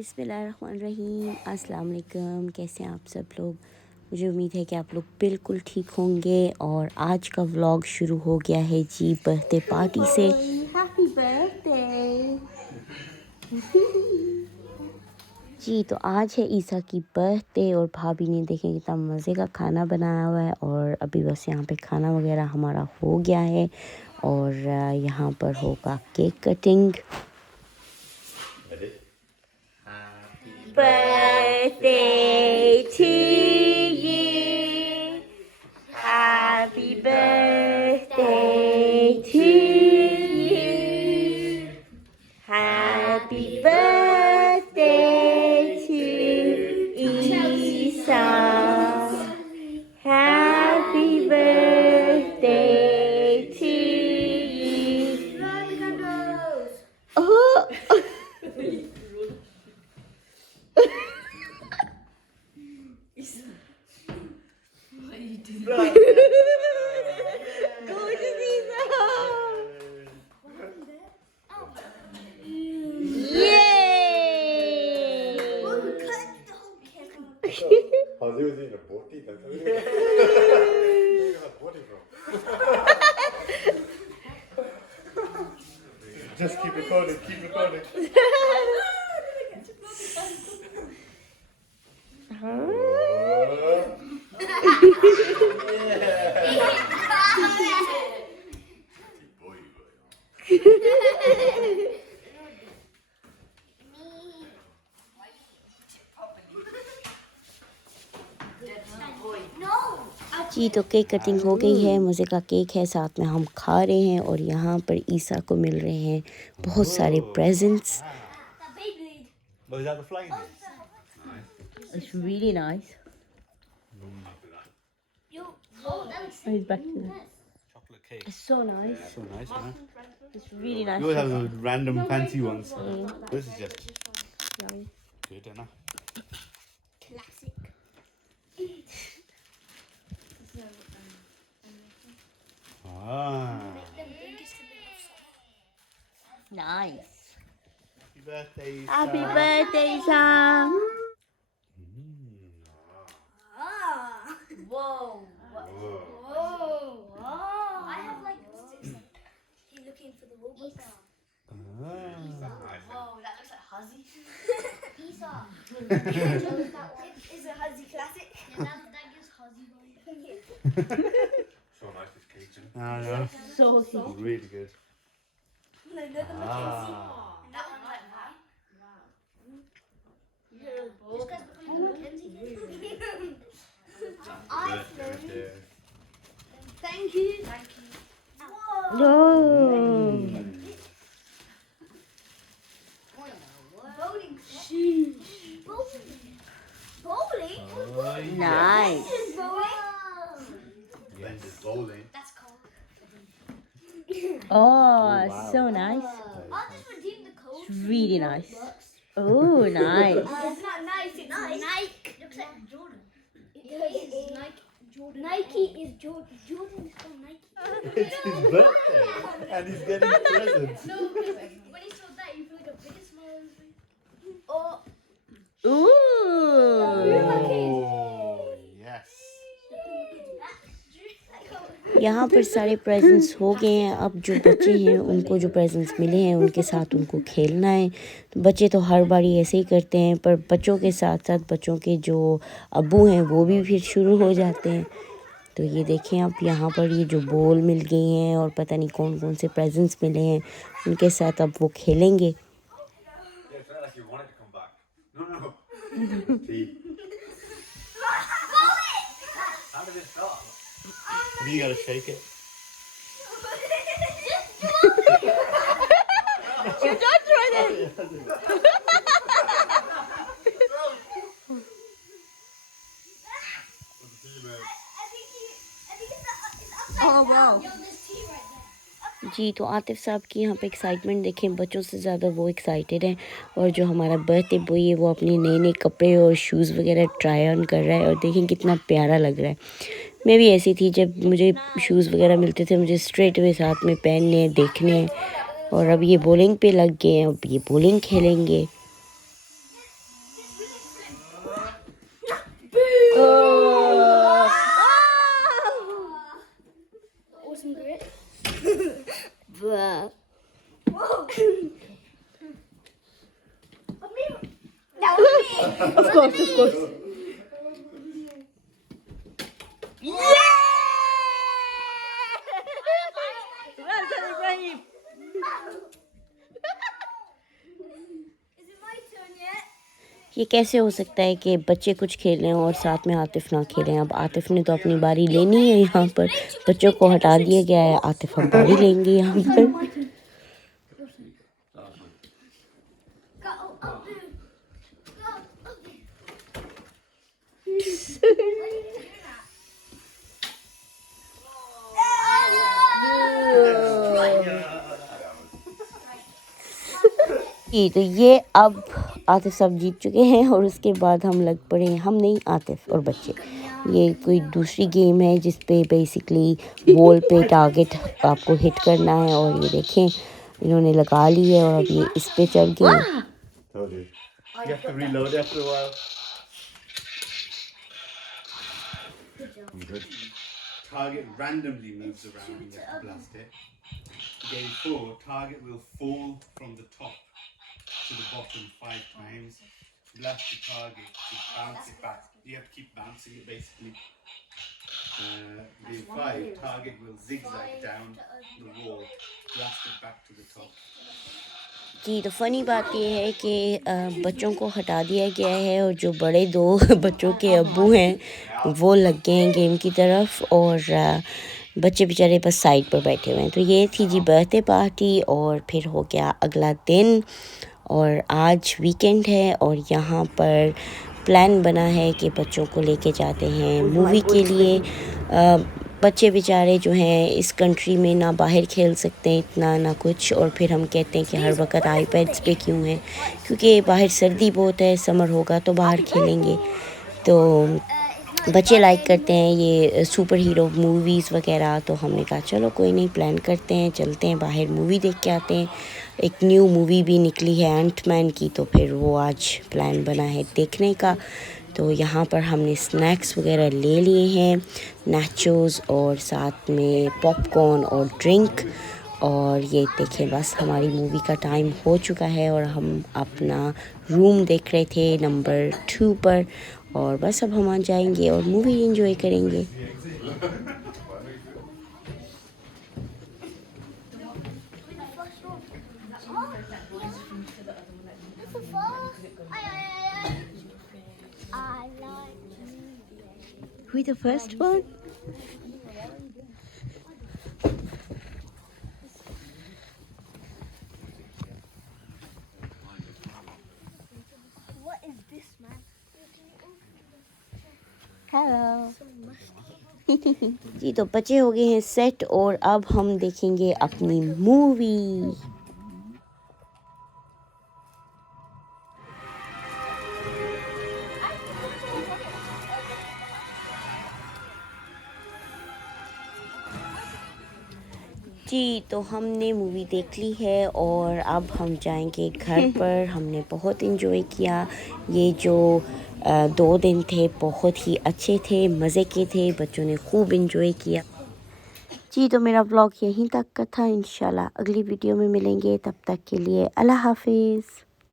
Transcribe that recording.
बिस्मिल्लाहिर्रहमानिर्रहीम, अस्सलाम वालेकुम। कैसे हैं आप सब लोग? मुझे उम्मीद है कि आप लोग बिल्कुल ठीक होंगे। और आज का व्लॉग शुरू हो गया है जी बर्थडे पार्टी से। हैप्पी बर्थडे जी। तो आज है ईसा की बर्थडे और भाभी ने देखें कितना मज़े का खाना बनाया हुआ है। और अभी बस यहाँ पे खाना वगैरह हमारा हो गया है और यहाँ पर होगा cake cutting. Birthday to you. Happy birthday to you. Happy birthday to Isa. Happy birthday to you. Oh. Ozzy was eating a boti. That's where you got a boti from. Just keep recording, keep recording. जी तो cake cutting हो गई है, मज़े का केक है, साथ में हम खा रहे हैं और यहाँ पर ईसा को मिल रहे हैं बहुत सारे presents. Was that the flying? It's really nice. He's back to that. Chocolate cake. It's so nice. So nice, huh? It's really nice. You always have those random fancy ones. This is just Yummy. good, enough. Classic. Ah. Nice. Happy birthday, Isa. Happy birthday, Sam. Whoa. Whoa. Whoa. I have like six. He's looking for the Robux. Ah. Whoa, that looks like Huzzy. Isa. Is a Huzzy classic? Yeah, that gives Huzzy vibe. So nice, this cake. I know. So It's really good. No, no, the Ah. that one like that. Wow. This guy's becoming a Mackenzie. Thank you. Thank you. Whoa. Oh. Bowling. Bowling. Bowling. Nice. This is bowling. Yes, it's bowling. That's cool. Oh, wow. so nice. I'll just redeem the code. It's really nice. Oh, nice. It's not nice. It's Nike. Looks like Jordan. It is Nike. Jordan. Nike is Jordan. Jordan is called Nike. It's his birthday, and he's getting presents. No, because when he saw that, he feel like a bigger smile on his face. Oh. Ooh. Oh, yes. यहाँ पर सारे प्रेजेंट्स हो गए हैं। अब जो बच्चे हैं उनको जो प्रेजेंट्स मिले हैं उनके साथ उनको खेलना है। तो बच्चे तो हर बारी ऐसे ही करते हैं, पर बच्चों के साथ साथ बच्चों के जो अब्बू हैं वो भी फिर शुरू हो जाते हैं। तो ये देखें आप, यहाँ पर ये जो बॉल मिल गई हैं और पता नहीं कौन कौन से प्रेजेंट्स मिले हैं, उनके साथ अब वो खेलेंगे। You gotta shake it. You don't try that. Oh wow. जी तो आतिफ साहब की यहाँ पे एक्साइटमेंट देखें, बच्चों से ज़्यादा वो एक्साइटेड हैं। और जो हमारा बर्थडे बॉय है वो अपने नए नए कपड़े और शूज़ वगैरह ट्राई ऑन कर रहा है और देखें कितना प्यारा लग रहा है। मैं भी ऐसी थी, जब मुझे शूज़ वगैरह मिलते थे मुझे स्ट्रेट वे साथ में पहनने देखने। और अब ये बॉलिंग पे लग गए हैं, अब ये बॉलिंग खेलेंगे। Of course, of course. Well done, Ibrahim. ये कैसे हो सकता है कि बच्चे कुछ खेलें और साथ में आतिफ ना खेलें। अब आतिफ ने तो अपनी बारी लेनी है, यहाँ पर बच्चों को हटा दिया गया है। आतिफ अब बारी लेंगे यहाँ पर। तो ये अब आतिफ सब जीत चुके हैं और उसके बाद हम लग पड़े हैं, हम नहीं आतिफ और बच्चे। ये कोई दूसरी गेम है जिस पे बेसिकली वॉल पे टारगेट आपको हिट करना है। और ये देखें इन्होंने लगा ली है और अब ये इस पे चढ़ गए। Told you. You have to reload after a while. Good. Target randomly moves around and you have to blast it. Game 4, target will fall from the top to the bottom 5 times. Blast the target to bounce it back. You have to keep bouncing it basically. Game 5, target will zigzag down the wall. Blast it back to the top. जी, तो फ़नी बात ये है कि बच्चों को हटा दिया गया है और जो बड़े दो बच्चों के अब्बू हैं वो लग गए हैं गेम की तरफ और बच्चे बेचारे बस साइड पर बैठे हुए हैं। तो ये थी जी बर्थडे पार्टी और फिर हो गया अगला दिन और आज वीकेंड है और यहाँ पर प्लान बना है कि बच्चों को लेके जाते हैं मूवी के लिए। बच्चे बेचारे जो हैं इस कंट्री में ना बाहर खेल सकते हैं इतना ना कुछ, और फिर हम कहते हैं कि हर वक्त आईपैड्स पे क्यों हैं, क्योंकि बाहर सर्दी बहुत है, समर होगा तो बाहर खेलेंगे। तो बच्चे लाइक करते हैं ये सुपर हीरो मूवीज़ वगैरह, तो हमने कहा चलो कोई नहीं, प्लान करते हैं, चलते हैं बाहर मूवी देख के आते हैं। एक न्यू मूवी भी निकली है एंटमैन की, तो फिर वो आज प्लान बना है देखने का। तो यहाँ पर हमने स्नैक्स वगैरह ले लिए हैं, नाचोस और साथ में पॉपकॉर्न और ड्रिंक। और ये देखें बस हमारी मूवी का टाइम हो चुका है और हम अपना रूम देख रहे थे नंबर 2 पर, और बस अब हम आ जाएंगे और मूवी एंजॉय करेंगे। Who the first one? What is this, man? Hello. जी, तो बच्चे हो गए हैं सेट और अब हम देखेंगे अपनी मूवी। जी, तो हमने मूवी देख ली है और अब हम जाएंगे घर पर। हमने बहुत इन्जॉय किया, ये जो 2 दिन थे बहुत ही अच्छे थे, मज़े के थे, बच्चों ने खूब इन्जॉय किया। जी, तो मेरा व्लॉग यहीं तक का था। इंशाल्लाह अगली वीडियो में मिलेंगे, तब तक के लिए अल्लाह हाफिज़।